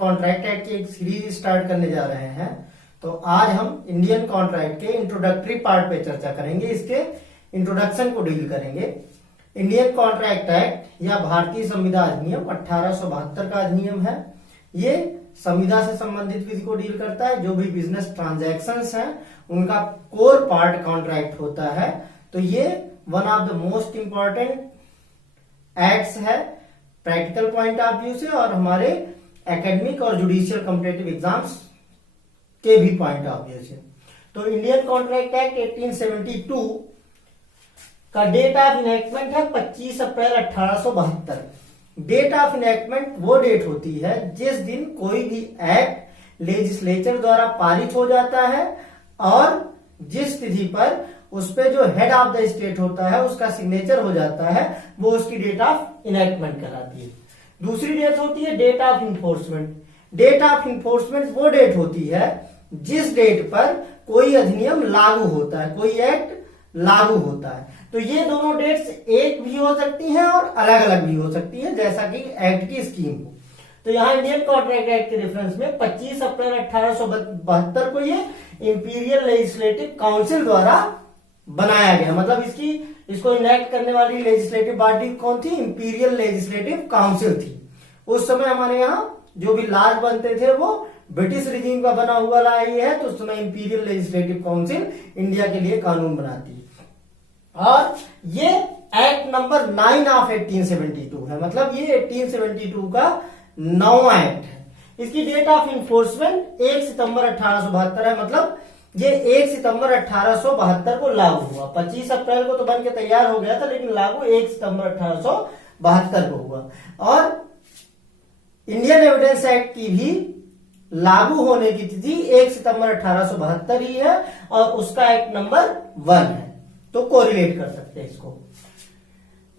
Contract act की एक series start करने जा रहे हैं। तो आज हम इंडियन कॉन्ट्रैक्ट के इंट्रोडक्टरी पार्ट पे चर्चा करेंगे, इसके इंट्रोडक्शन को डील करेंगे। इंडियन कॉन्ट्रैक्ट एक्ट या भारतीय संविदा अधिनियम 1872 का अधिनियम है। ये संविदा से संबंधित विधि को डील करता है। जो भी बिजनेस ट्रांजैक्शंस हैं उनका कोर पार्ट कॉन्ट्रैक्ट होता है। तो ये one of the most important acts है प्रैक्टिकल पॉइंट ऑफ व्यू से और हमारे एकेडमिक और जुडिशियल कॉम्पिटिटिव एग्जाम्स के भी पॉइंट ऑफ व्यू से। तो इंडियन कॉन्ट्रैक्ट एक्ट 1872 का डेट ऑफ इनैक्टमेंट है 25 अप्रैल 1872। डेट ऑफ इनैक्टमेंट वो डेट होती है जिस दिन कोई भी एक्ट लेजिस्लेचर द्वारा पारित हो जाता है और जिस तिथि पर उस पे जो हेड ऑफ द स्टेट होता है उसका सिग्नेचर हो जाता है, वो उसकी डेट ऑफ इनैक्टमेंट कहलाती है। दूसरी डेट होती है date of enforcement. Date of enforcement वो डेट होती है जिस डेट पर कोई अधिनियम लागू होता है, कोई एक्ट लागू होता है। तो ये दोनों डेट्स एक भी हो सकती हैं और अलग अलग भी हो सकती हैं, जैसा कि एक्ट की स्कीम हो। तो यहाँ इंडियन कॉन्ट्रैक्ट एक्ट के रेफरेंस में 25 अप्रैल 1872 को ये इंपीरियल लेजिस्लेटिव काउंसिल द्वारा बनाया गया। मतलब इसको इनैक्ट करने वाली लेजिस्लेटिव बॉडी कौन थी? इंपीरियल लेजिस्लेटिव काउंसिल थी। उस समय हमारे यहाँ जो भी लॉज बनते थे वो ब्रिटिश रिजीम का बना हुआ लॉ ये है। तो उस समय इंपीरियल लेजिस्लेटिव काउंसिल इंडिया के लिए कानून बनाती है। और ये एक्ट नंबर 9 ऑफ 1872 है। मतलब ये 1872 का 9वां एक्ट है। इसकी डेट ऑफ इन्फोर्समेंट 1 सितंबर 1872 है। मतलब ये 1 सितंबर 1872 को लागू हुआ। 25 अप्रैल को तो बन के तैयार हो गया था, लेकिन लागू 1 सितंबर 1872 को हुआ। और इंडियन एविडेंस एक्ट की भी लागू होने की तिथि 1 सितंबर 1872 ही है और उसका एक्ट नंबर 1 है। तो कोरिलेट कर सकते हैं इसको।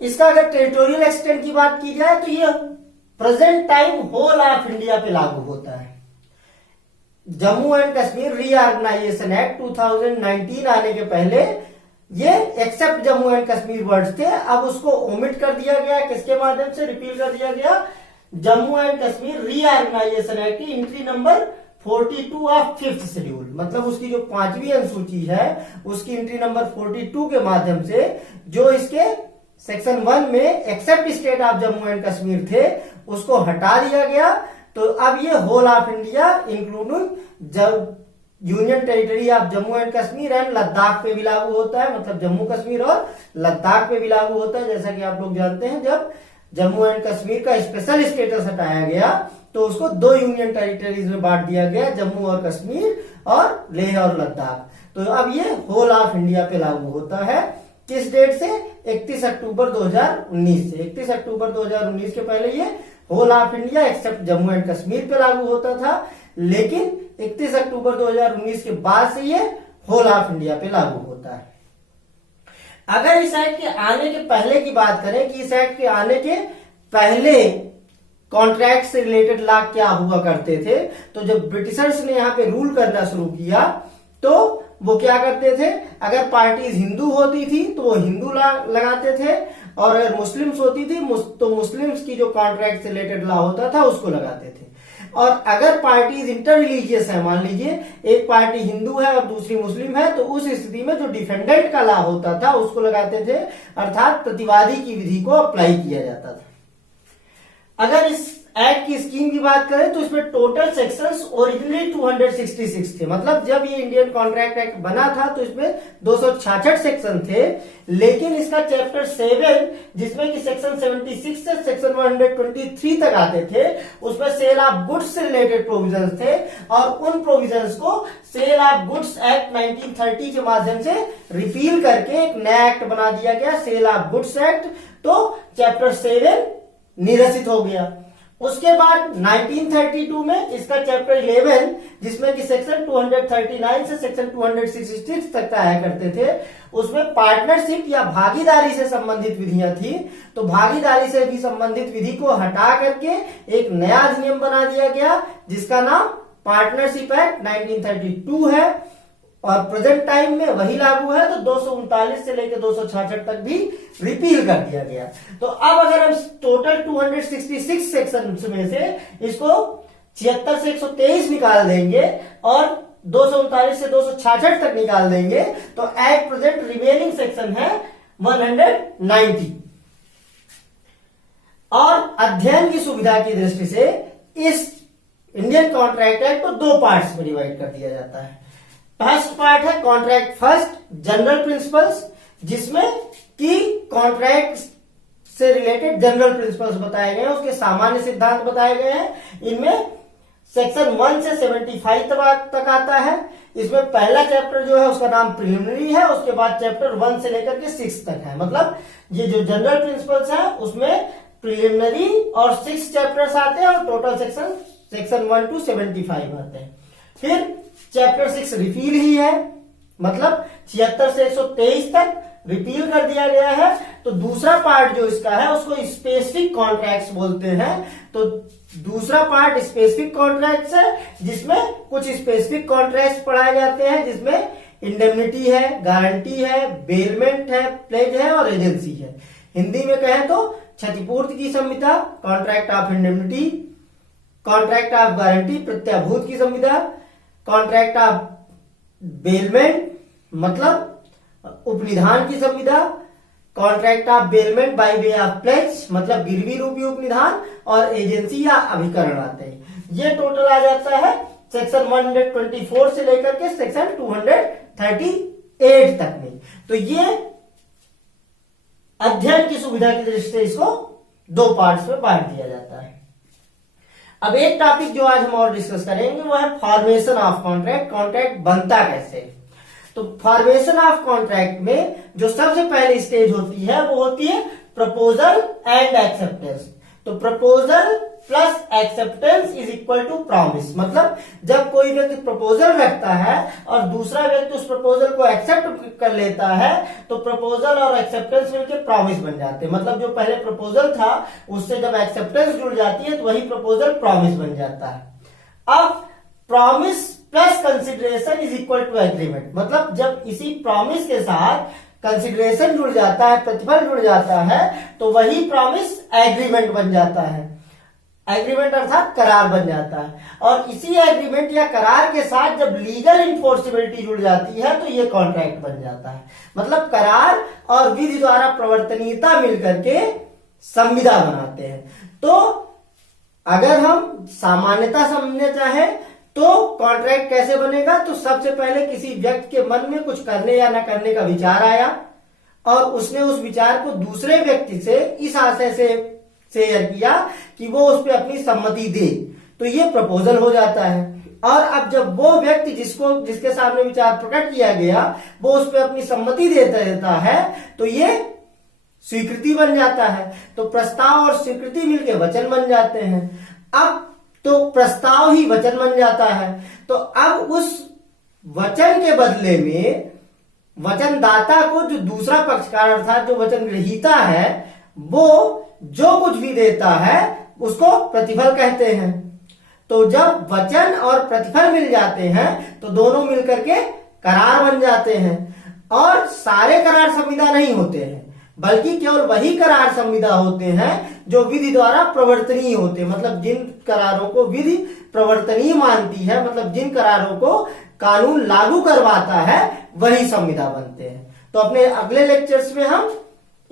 इसका अगर टेरिटोरियल एक्सटेंट की बात की जाए तो ये present time whole of India पे लागू होता है। Jammu and Kashmir reorganisation act 2019 आने के पहले ये except Jammu and Kashmir words थे। अब उसको ओमिट कर दिया गया। किसके माध्यम से? रिपील कर दिया गया Jammu and Kashmir reorganisation act की entry number 42 of 5th schedule. मतलब उसकी जो 5वीं अनुसूची है उसकी एंट्री नंबर 42 के माध्यम से जो इसके सेक्शन 1 में except state of Jammu and Kashmir थे उसको हटा दिया गया। तो अब ये whole of India including union territory of Jammu and Kashmir and Ladakh पे भी लागू होता है। मतलब जम्मू कश्मीर और लद्दाख पे भी लागू होता है। जैसा कि आप लोग जानते हैं, जब जम्मू एंड कश्मीर का स्पेशल स्टेटस हटाया गया तो उसको 2 यूनियन टेरिटरीज में बांट दिया गया, जम्मू और कश्मीर और लेह और लद्दाख। तो अब ये होल ऑफ इंडिया पे लागू होता है। किस डेट से? 31 अक्टूबर 2019 से। 31 अक्टूबर 2019 के पहले ये whole of India except Jammu and Kashmir पे लागू होता था, लेकिन 31 अक्टूबर 2019 के बाद से ये होल ऑफ इंडिया पे लागू होता है। अगर इस एक्ट के आने के पहले की बात करें कि इस एक्ट के आने के पहले कॉन्ट्रैक्ट से रिलेटेड लॉ क्या हुआ करते थे, तो जब ब्रिटिशर्स ने यहाँ पे रूल करना शुरू किया तो वो क्या करते थे? अगर पार्टीज हिंदू होती थी तो वो हिंदू लॉ लगाते थे और अगर मुस्लिम्स होती थी तो मुस्लिम्स की जो कॉन्ट्रैक्ट से रिलेटेड लॉ होता था उसको लगाते थे। और अगर पार्टीज इंटर रिलीजियस है, मान लीजिए एक पार्टी हिंदू है और दूसरी मुस्लिम है, तो उस स्थिति में जो डिफेंडेंट का लॉ होता था उसको लगाते थे, अर्थात प्रतिवादी की विधि को अप्लाई किया जाता था। अगर इस एक्ट की स्कीम की बात करें तो इसमें टोटल सेक्शंस ओरिजिनली 266 थे। मतलब जब ये इंडियन कॉन्ट्रैक्ट एक्ट बना था तो इसमें 266 सेक्शन थे, लेकिन इसका चैप्टर 7 जिसमें कि सेक्शन 76 से सेक्शन 123 तक आते थे, उसमें सेल ऑफ गुड्स से रिलेटेड प्रोविजंस थे और उन प्रोविजंस को सेल ऑफ गुड्स एक्ट 1930 के माध्यम से रिपील करके एक नया एक्ट बना दिया गया, सेल ऑफ गुड्स एक्ट। तो चैप्टर 7 निरसित हो गया। उसके बाद 1932 में इसका चैप्टर 11 जिसमें कि सेक्शन 239 से सेक्शन 266 तक आया करते थे, उसमें पार्टनरशिप या भागीदारी से संबंधित विधियां थी। तो भागीदारी से भी संबंधित विधि को हटा करके एक नया अधिनियम बना दिया गया जिसका नाम पार्टनरशिप एक्ट 1932 है और प्रेजेंट टाइम में वही लागू है। तो 239 से लेकर 266 तक भी रिपील कर दिया गया। तो अब अगर हम टोटल 266 सेक्शन में से इसको 76 से 123 निकाल देंगे और 239 से 266 तक निकाल देंगे तो एट प्रेजेंट रिमेनिंग सेक्शन है 190। और अध्ययन की सुविधा की दृष्टि से इस इंडियन कॉन्ट्रैक्ट एक्ट को दो पार्ट्स में डिवाइड कर दिया जाता है। फर्स्ट पार्ट है कॉन्ट्रैक्ट फर्स्ट जनरल प्रिंसिपल्स, जिसमें कि कॉन्ट्रैक्ट से रिलेटेड जनरल प्रिंसिपल्स बताए गए हैं, उसके सामान्य सिद्धांत बताए गए हैं। इनमें सेक्शन 1 से 75 तक आता है। इसमें पहला चैप्टर जो है उसका नाम प्रिलिमिनरी है, उसके बाद चैप्टर 1 से लेकर के 6 तक है। मतलब ये जो जनरल प्रिंसिपल्स है उसमें प्रिलिमिनरी और 6 चैप्टर्स आते हैं और टोटल सेक्शन 1 to 75 आते हैं। फिर चैप्टर 6 रिपील ही है, मतलब 76 से 123 तक रिपील कर दिया गया है। तो दूसरा पार्ट जो इसका है उसको स्पेसिफिक कॉन्ट्रैक्ट्स बोलते हैं। तो दूसरा पार्ट स्पेसिफिक कॉन्ट्रैक्ट्स है, जिसमें कुछ स्पेसिफिक कॉन्ट्रैक्ट्स पढ़ाए जाते हैं, जिसमें इंडेमनिटी है, गारंटी है, बेलमेंट है, प्लेज है और एजेंसी है। हिंदी में कहें तो क्षतिपूर्ति की संविदा, contract of indemnity, contract of guarantee प्रत्याभूत की संविदा, कॉन्ट्रैक्ट ऑफ बेलमेंट मतलब उपनिधान की संविदा, contract of bailment by way of pledge मतलब गिरवी रूपी उपनिधान, और एजेंसी या अभिकरण आते हैं। ये टोटल आ जाता है सेक्शन 124 से लेकर के सेक्शन 238 तक में। तो ये अध्ययन की सुविधा की दृष्टि से इसको दो पार्ट्स में बांट दिया जाता है। अब एक टॉपिक जो आज हम और डिस्कस करेंगे वो है फॉर्मेशन ऑफ कॉन्ट्रैक्ट। कॉन्ट्रैक्ट बनता कैसे? तो फॉर्मेशन ऑफ कॉन्ट्रैक्ट में जो सबसे पहले स्टेज होती है वो होती है प्रपोजल एंड एक्सेप्टेंस। तो proposal plus acceptance is equal to promise. मतलब जब कोई व्यक्ति प्रपोजल रखता है और दूसरा व्यक्ति उस प्रपोजल को एक्सेप्ट कर लेता है तो प्रपोजल और एक्सेप्टेंस मिलकर प्रॉमिस बन जाते हैं। मतलब जो पहले प्रपोजल था उससे जब एक्सेप्टेंस जुड़ जाती है तो वही प्रपोजल प्रॉमिस बन जाता है। अब promise plus consideration is equal to agreement. मतलब जब इसी प्रॉमिस के साथ कंसिडरेशन जुड़ जाता है, प्रतिफल जुड़ जाता है, तो वही प्रॉमिस एग्रीमेंट बन जाता है। एग्रीमेंट अर्थात करार बन जाता है। और इसी एग्रीमेंट या करार के साथ जब लीगल इन्फोर्सिबिलिटी जुड़ जाती है तो ये कॉन्ट्रैक्ट बन जाता है। मतलब करार और विधि द्वारा प्रवर्तनीयता मिलकर के संविदा बनाते हैं। तो अगर हम सामान्यता समझना चाहें तो कॉन्ट्रैक्ट कैसे बनेगा? तो सबसे पहले किसी व्यक्ति के मन में कुछ करने या न करने का विचार आया और उसने उस विचार को दूसरे व्यक्ति से इस आशय से शेयर किया कि वो उस पर अपनी सम्मति दे, तो ये प्रपोजल हो जाता है। और अब जब वो व्यक्ति जिसके सामने विचार प्रकट किया गया वो उस पर अपनी सम्मति देता है तो ये स्वीकृति बन जाता है। तो प्रस्ताव और स्वीकृति मिलकर वचन बन जाते हैं। अब तो प्रस्ताव ही वचन बन जाता है। तो अब उस वचन के बदले में वचनदाता को जो दूसरा पक्षकार अर्थात जो वचन ग्रहीता है वो जो कुछ भी देता है उसको प्रतिफल कहते हैं। तो जब वचन और प्रतिफल मिल जाते हैं तो दोनों मिलकर के करार बन जाते हैं। और सारे करार संविदा नहीं होते हैं बल्कि केवल वही करार संविदा होते हैं जो विधि द्वारा प्रवर्तनीय होते हैं। मतलब जिन करारों को विधि प्रवर्तनीय मानती है, मतलब जिन करारों को कानून लागू करवाता है वही संविदा बनते हैं। तो अपने अगले लेक्चर्स में हम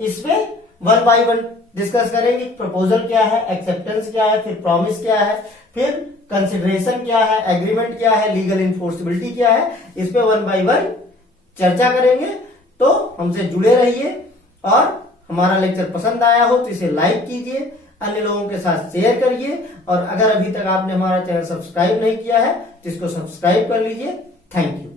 इसमें 1 by 1 डिस्कस करेंगे। प्रपोजल क्या है, एक्सेप्टेंस क्या है, फिर प्रॉमिस क्या है, फिर कंसिडरेशन क्या है, एग्रीमेंट क्या है, लीगल इन्फोर्सिबिलिटी क्या है, इस पे 1 by 1 चर्चा करेंगे। तो हमसे जुड़े रहिए और हमारा लेक्चर पसंद आया हो तो इसे लाइक कीजिए, अन्य लोगों के साथ शेयर करिए और अगर अभी तक आपने हमारा चैनल सब्सक्राइब नहीं किया है तो इसको सब्सक्राइब कर लीजिए। Thank you.